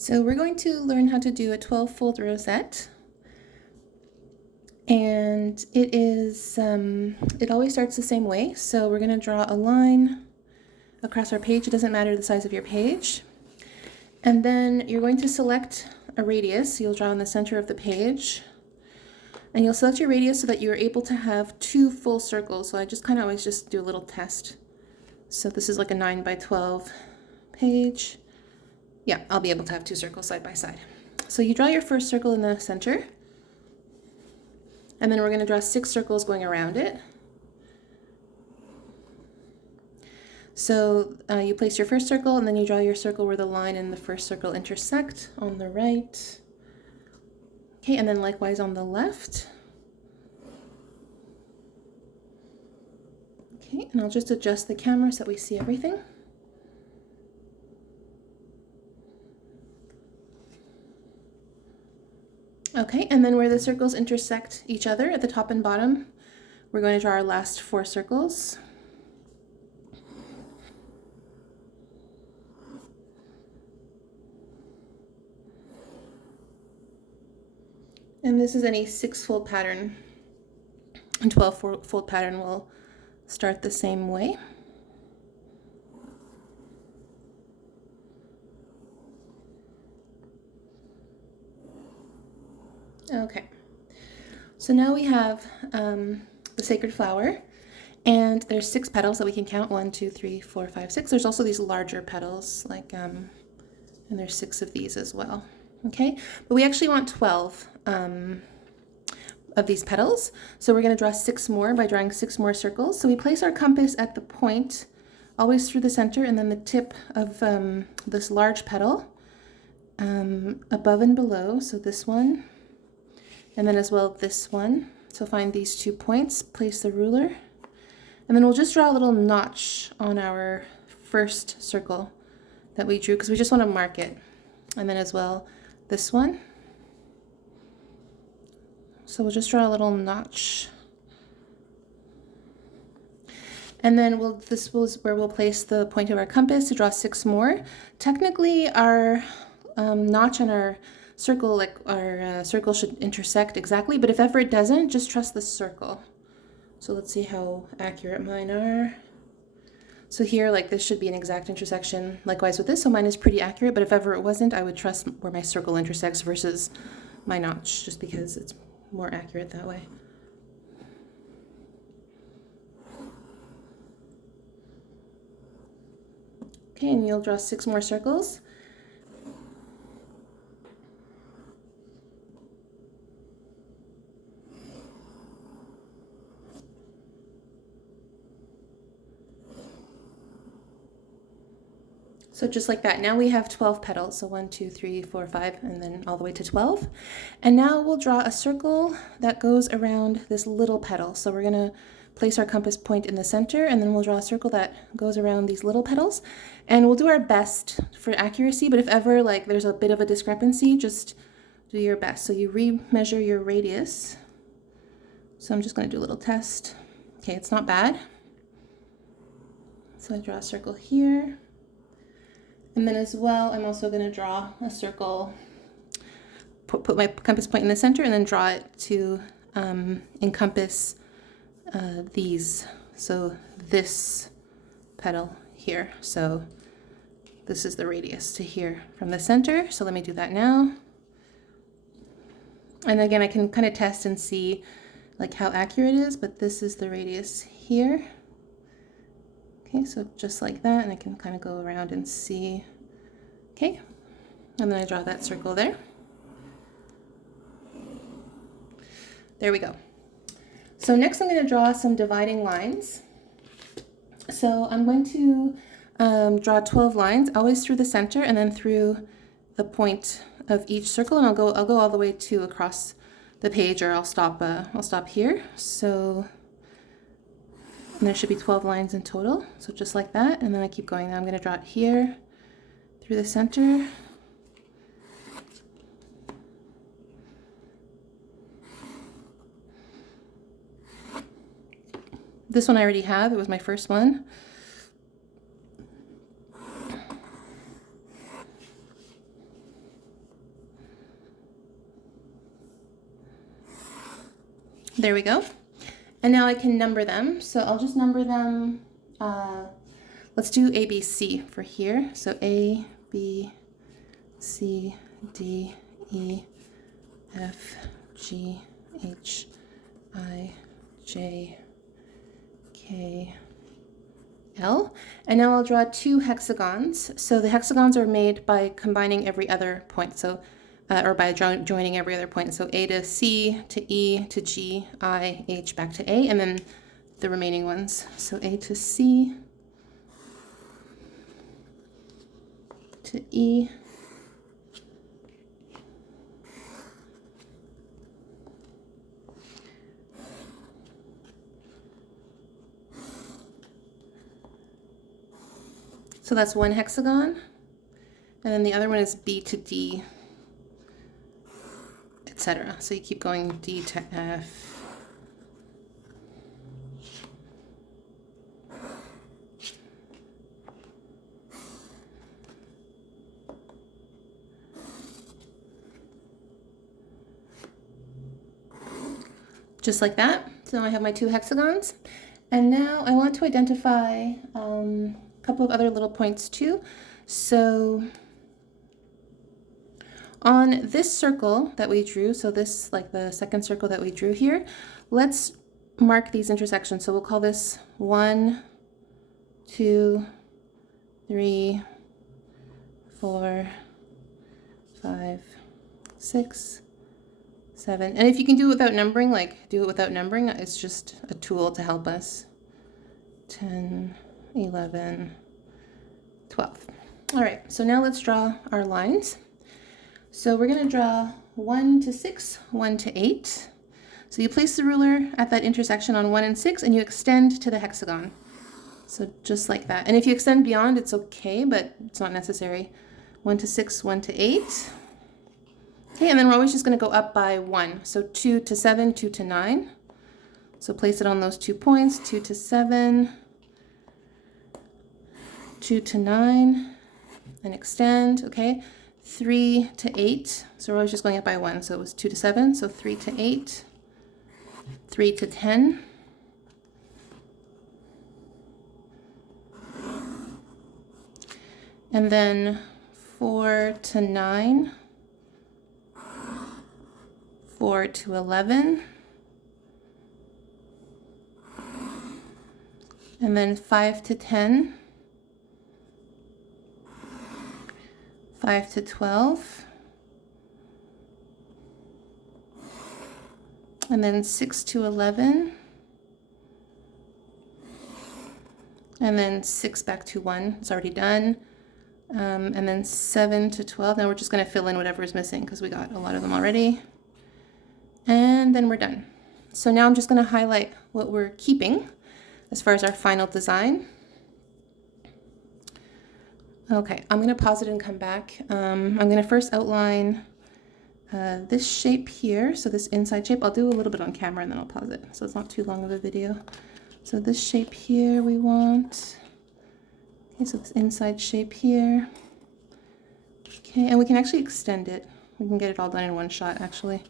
So we're going to learn how to do a 12-fold rosette. And it always starts the same way. So we're going to draw a line across our page. It doesn't matter the size of your page. And then you're going to select a radius. You'll draw in the center of the page. And you'll select your radius so that you're able to have 2 full circles. So I just kind of always just do a little test. So this is like a 9 by 12 page. Yeah, I'll be able to have 2 circles side by side. So you draw your first circle in the center. And then we're going to draw 6 circles going around it. So you place your first circle and then you draw your circle where the line and the first circle intersect on the right. Okay, and then likewise on the left. Okay, and I'll just adjust the camera so that we see everything. Okay, and then where the circles intersect each other at the top and bottom, we're going to draw our last 4 circles. And this is any 6-fold pattern. And 12-fold pattern will start the same way. Okay, so now we have the sacred flower, and there's 6 petals that we can count. 1, 2, 3, 4, 5, 6. There's also these larger petals, like, and there's 6 of these as well. Okay, but we actually want 12 of these petals, so we're going to draw 6 more by drawing 6 more circles. So we place our compass at the point, always through the center, and then the tip of this large petal above and below. So this one. And then as well this one. So find these 2 points, place the ruler, and then we'll just draw a little notch on our first circle that we drew because we just want to mark it. And then as well this one. So we'll just draw a little notch. And then this was where we'll place the point of our compass to draw 6 more. Technically our notch on our circle, circle should intersect exactly, but if ever it doesn't, just trust the circle. So let's see how accurate mine are. So here, this should be an exact intersection. Likewise with this, so mine is pretty accurate, but if ever it wasn't, I would trust where my circle intersects versus my notch, just because it's more accurate that way. Okay, and you'll draw 6 more circles. So just like that, now we have 12 petals. So 1, 2, 3, 4, 5, and then all the way to 12. And now we'll draw a circle that goes around this little petal. So we're gonna place our compass point in the center, and then we'll draw a circle that goes around these little petals. And we'll do our best for accuracy, but if ever there's a bit of a discrepancy, just do your best. So you re-measure your radius. So I'm just gonna do a little test. Okay, it's not bad. So I draw a circle here. And then as well, I'm also going to draw a circle, put my compass point in the center, and then draw it to encompass these. So this petal here. So this is the radius to here from the center. So let me do that now. And again, I can kind of test and see how accurate it is, but this is the radius here. Okay, so just like that, and I can kind of go around and see. Okay, and then I draw that circle there. There we go. So next I'm going to draw some dividing lines. So I'm going to draw 12 lines, always through the center and then through the point of each circle, and I'll go all the way to across the page, or I'll stop here. So and there should be 12 lines in total. So just like that, and then I keep going. Now I'm going to draw it here through the center. This one I already have. It was my first one. There we go. And now I can number them. So I'll just number them. Let's do A, B, C for here. So A, B, C, D, E, F, G, H, I, J, K, L. And now I'll draw 2 hexagons. So the hexagons are made by combining every other point. So or by joining every other point. So A to C to E to G, I, H, back to A, and then the remaining ones. So A to C to E so that's one hexagon, and then the other one is B to D, etc. So you keep going D to F. Just like that. So I have my 2 hexagons. And now I want to identify a couple of other little points too. So on this circle that we drew, so this, like the second circle that we drew here, let's mark these intersections. So we'll call this 1, 2, 3, 4, 5, 6, 7. And if you can do it without numbering, like do it without numbering, it's just a tool to help us. 10, 11, 12. All right, so now let's draw our lines. So we're going to draw 1 to 6, 1 to 8. So you place the ruler at that intersection on 1 and 6, and you extend to the hexagon. So just like that. And if you extend beyond, it's okay, but it's not necessary. 1 to 6, 1 to 8. Okay, and then we're always just going to go up by 1. So 2 to 7, 2 to 9. So place it on those 2 points, 2 to 7, 2 to 9, and extend, okay? 3 to 8, so we're always just going up by 1, so it was 2 to 7, so 3 to 8, 3 to 10, and then 4 to 9, 4 to 11, and then 5 to 10, 5 to 12, and then 6 to 11, and then 6 back to 1, it's already done, and then 7 to 12. Now we're just going to fill in whatever is missing because we got a lot of them already, and then we're done. So now I'm just going to highlight what we're keeping as far as our final design. Okay, I'm going to pause it and come back. I'm going to first outline this shape here, so this inside shape. I'll do a little bit on camera and then I'll pause it, so it's not too long of a video. So this shape here we want. Okay, so this inside shape here. Okay, and we can actually extend it. We can get it all done in one shot, actually.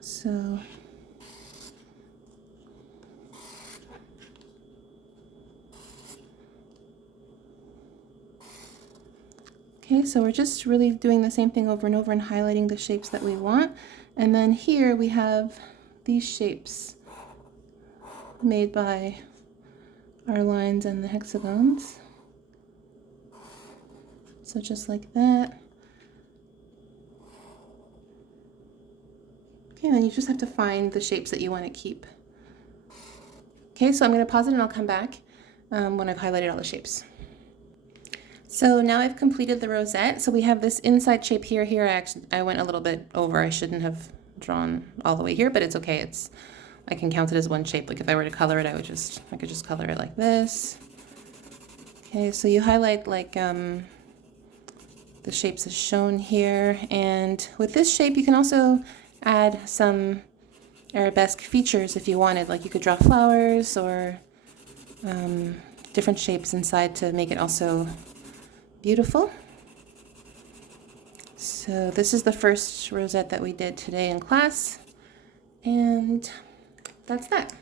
So okay, so we're just really doing the same thing over and over and highlighting the shapes that we want. And then here we have these shapes made by our lines and the hexagons. So just like that. Okay, and then you just have to find the shapes that you want to keep. Okay, so I'm going to pause it and I'll come back when I've highlighted all the shapes. So now I've completed the rosette. So we have this inside shape here. I went a little bit over. I shouldn't have drawn all the way here, but it's okay. I can count it as one shape. Like if I were to color it, I could just color it like this. Okay, so you highlight like the shapes as shown here. And with this shape, you can also add some arabesque features if you wanted. Like you could draw flowers or different shapes inside to make it also beautiful. So this is the first rosette that we did today in class, and that's that.